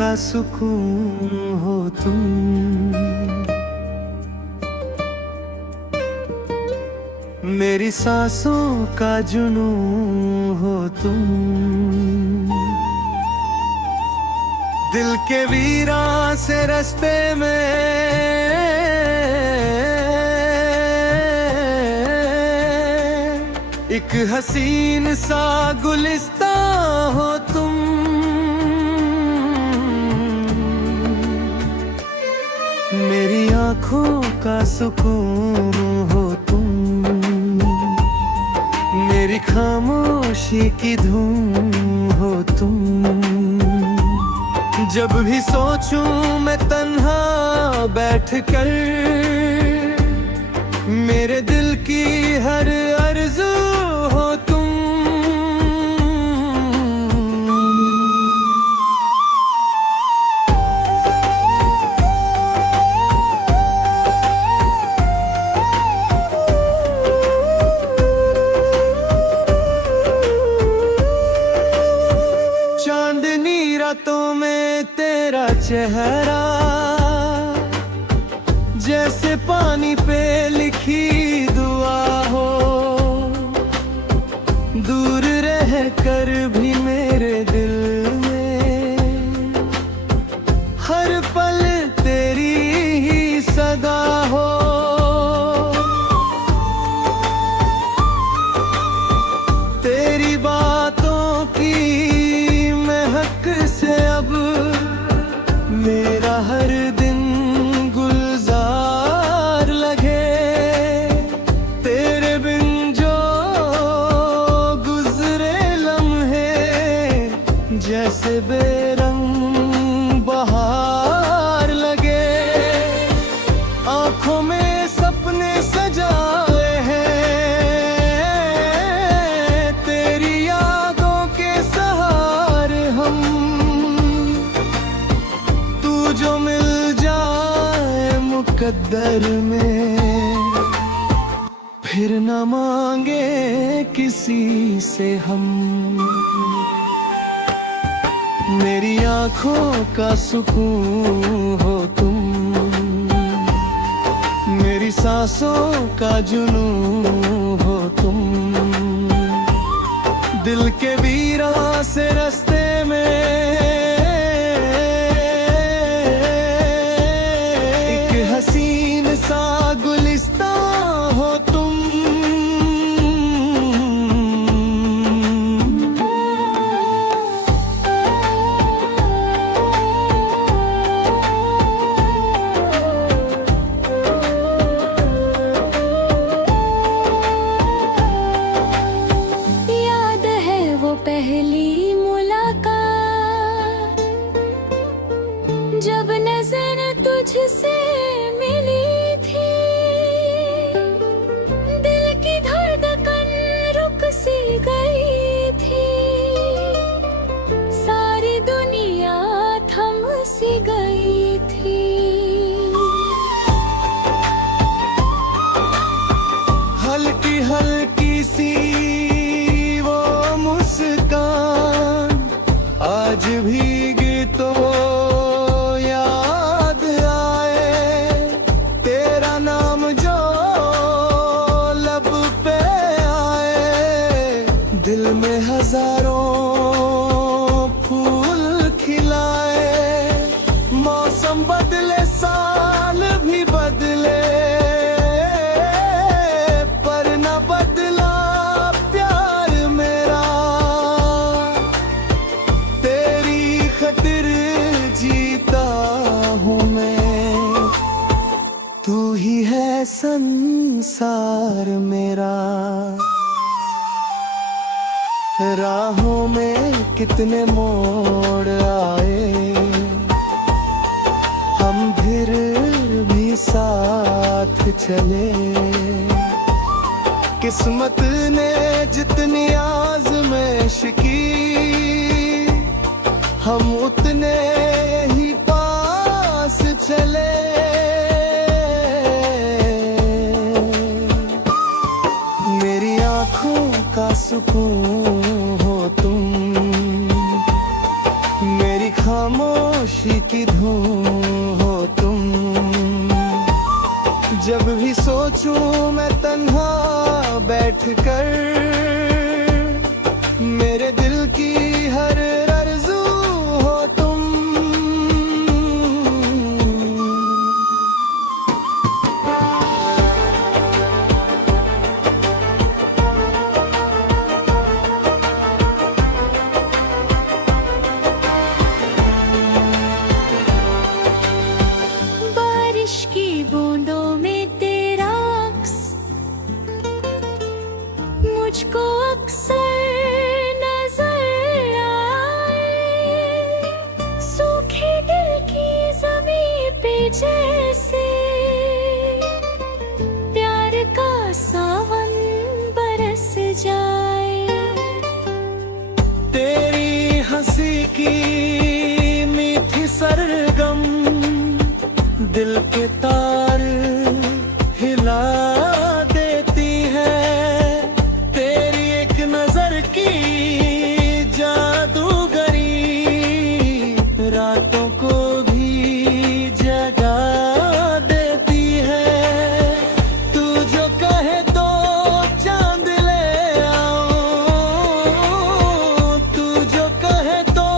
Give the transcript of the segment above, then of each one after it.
का सुकून हो तुम। मेरी सांसों का जुनून हो तुम। दिल के वीरान से रास्ते में एक हसीन सा गुलिस्तां हो तुम। मेरी आँखों का सुकून हो तुम। मेरी खामोशी की धूम हो तुम। जब भी सोचूं मैं तन्हा बैठकर, मेरे दिल की हर आरज़ू हो तुम। चांदनी रातों में तेरा चेहरा जैसे पानी पे लिखी दुआ हो। दूर रह कर भी मेरे दिल में हर पल तेरी ही सदा हो। तेरी बातों की महक से अब मेरा हर दिन गुलजार लगे। तेरे बिन जो गुजरे लम्हे जैसे बेरंग बहार लगे। आँखों में सपने सजाए हैं तेरी यादों के सहारे हम। तू जो मिल जाए मुकद्दर में, फिर न मांगे किसी से हम। मेरी आँखों का सुकून हो तुम। मेरी सांसों का जुनून हो तुम। दिल के वीरान से रास्ते में एक हसीन सा गुलिस्तां हो तुम। याद है वो पहली मुलाकात, जब नजर तुझसे मिली थी। दिल की धड़कन रुक सी गई थी। सारी दुनिया थम सी गई थी। हल्की हल्की सी वो मुस्कान आज भीगी तो याद आए। तेरा नाम जो लब पे आए, दिल में हजारों फूल खिलाए। मौसम बदले साल भी बदले, पर न बदला प्यार मेरा। तेरी खातिर जीता हूँ मैं, तू ही है संसार मेरा। राहों में कितने मोड़ आए, हम फिर भी साथ चले। किस्मत ने जितनी आज़माइश की, हम उतने ही पास चले। मेरी आँखों का सुकून हो तुम। मेरी खामोश जब भी सोचूं मैं तन्हा बैठकर, मेरे दिल की हर आरज़ू हो तुम। बारिश की बूंदों में तेरा अक्स मुझको अक्सर नजर आए। सूखे दिल की ज़मीं पे जैसे प्यार का सावन बरस जाए। तेरी हंसी की मीठी सरगम दिल के तार हिला देती है। तेरी एक नजर की जादूगरी रातों को भी जगा देती है। तू जो कहे तो चांद ले आओ, तू जो कहे तो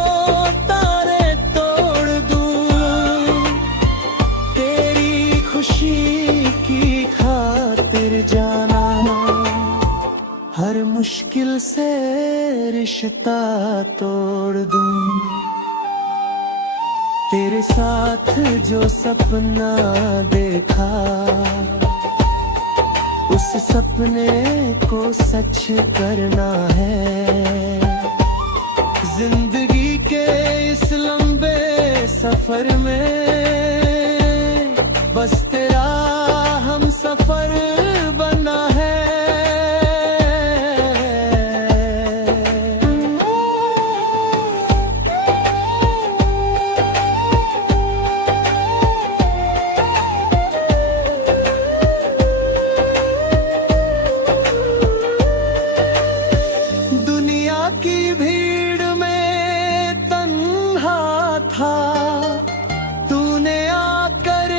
तारे तोड़ दूं। तेरी खुशी की खातिर जाना हर मुश्किल से रिश्ता तोड़ दूं। तेरे साथ जो सपना देखा, उस सपने को सच करना है। जिंदगी के इस लंबे सफर में बस तेरा हम सफर बना है। दुनिया की भीड़ में तन्हा था, तूने आकर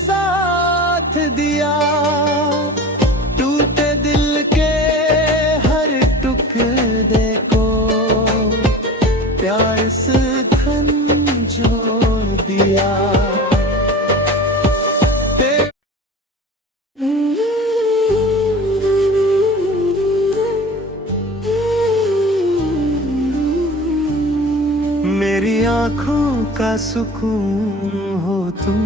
साथ दिया। टूटे दिल के हर टुकड़े को प्यार से जोड़ दिया। मेरी आँखों का सुकून हो तुम,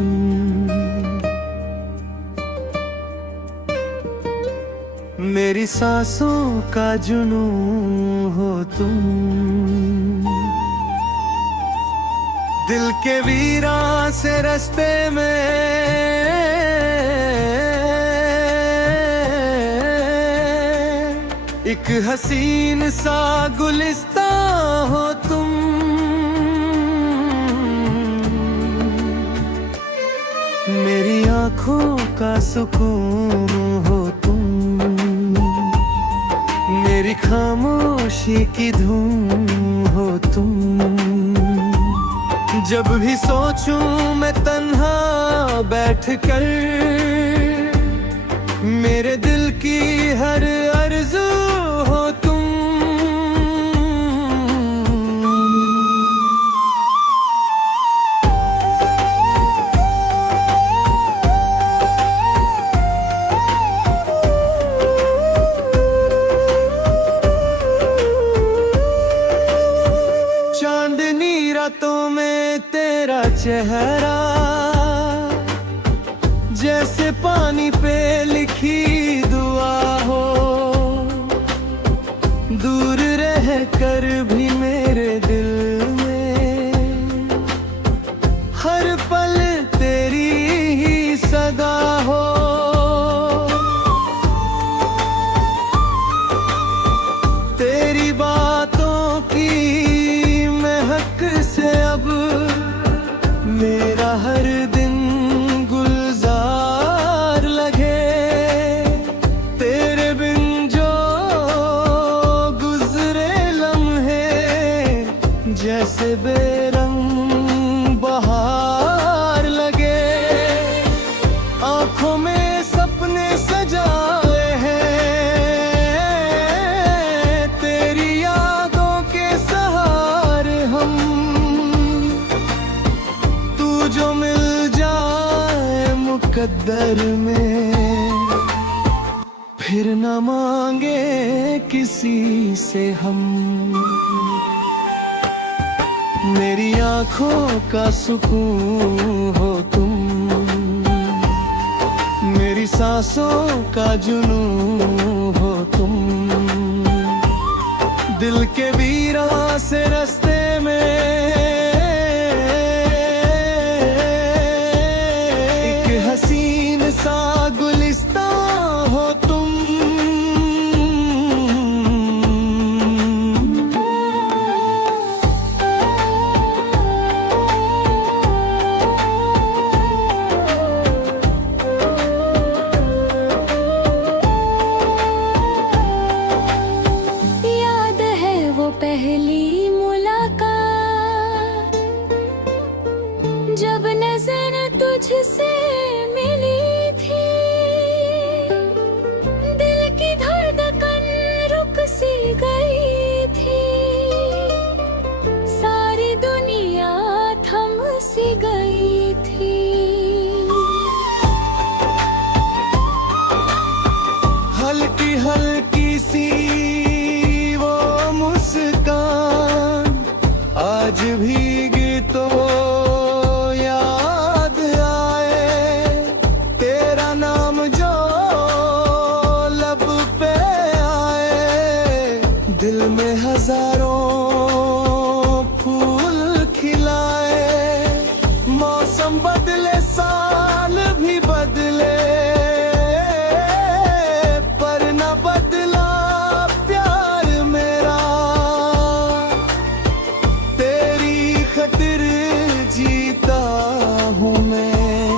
मेरी सांसों का जुनून हो तुम। दिल के वीरान से रास्ते में एक हसीन सा गुलिस्तां हो तुम। मेरी आँखों का सुकून हो तुम, मेरी खामोशी की धूम हो तुम। जब भी सोचूं मैं तन्हा बैठकर, मेरे दिल की हर आरज़ू हो तुम। चांदनी रातों में तेरा चेहरा जैसे पानी पे लिखी दुआ हो। दूर रह कर भी मेरे दिल में हर पल तेरी ही सदा हो। तेरी बातों की महक से अब मेरा हर दिन गुलजार लगे। तेरे बिन जो गुजरे लम्हे मुकद्दर में, फिर न मांगे किसी से हम। मेरी आंखों का सुकून हो तुम, मेरी सांसों का जुनून हो तुम। दिल के वीरान से रास्ते में एक हसीन सा गुलिस्तान हो तुम। पहली मुलाकात जब नजर तुझसे मिली थी, दिल की धड़कन रुक सी गई थी, सारी दुनिया थम सी गई थी। हल्की हल्की सी आज भीगी तो याद आए, तेरा नाम जो लब पे आए। दिल में हजारों फूल खिलाए, मौसम बदले साल भी बदले, पर न बदला प्यार मेरा। खातिर जीता हूँ मैं,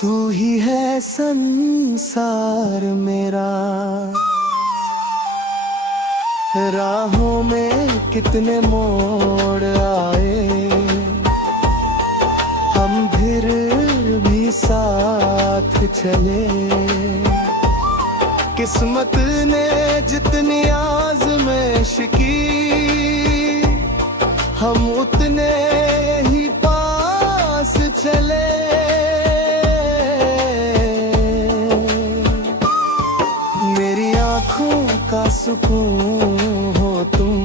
तू ही है संसार मेरा। राहों में कितने मोड़ आए, हम फिर भी साथ चले। किस्मत ने जितनी आज़माइश की, हम उतने ही पास चले। मेरी आंखों का सुकून हो तुम,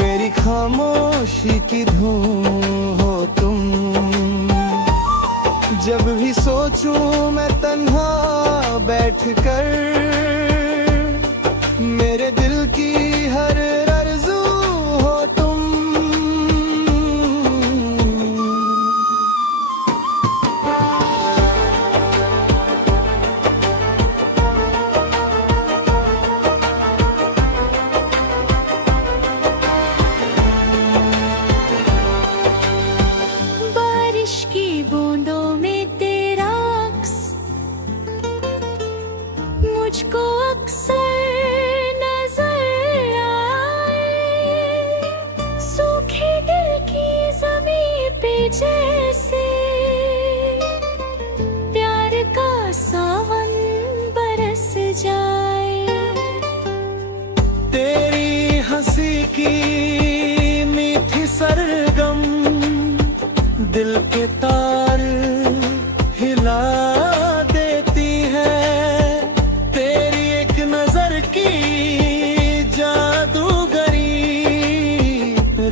मेरी खामोशी की धूम हो तुम। जब भी सोचूं मैं तन्हा बैठकर, मेरे दिल की हर मुझको अक्सर नजर आए, सूखे दिल की ज़मीं पे जैसे प्यार का सावन बरस जाए। तेरी हंसी की मीठी सरगम दिल के तार हिला देती है। तेरी एक नजर की जादूगरी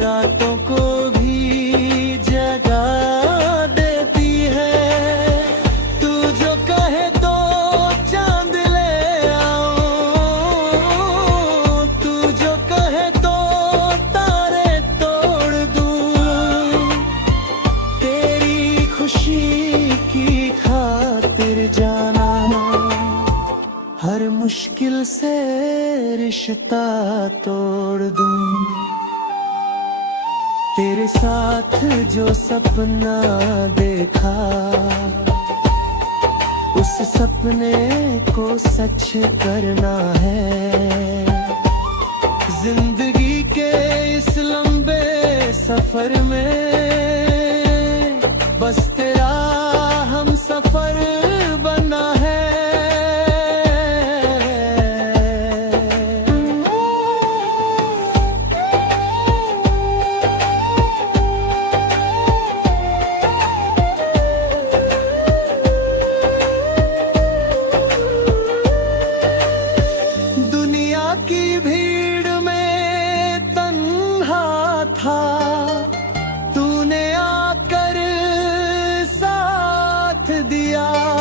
रातों को भी जगा देती है। तू जो कहे तो चांद ले आओ, तू जो कहे तो तारे तोड़ दूं। तेरी खुशी की खातिर जाना, हर मुश्किल से रिश्ता तोड़ दूं। तेरे साथ जो सपना देखा, उस सपने को सच करना है। जिंदगी के इस लंबे सफर में बस तेरा हम सफर बना है। दिया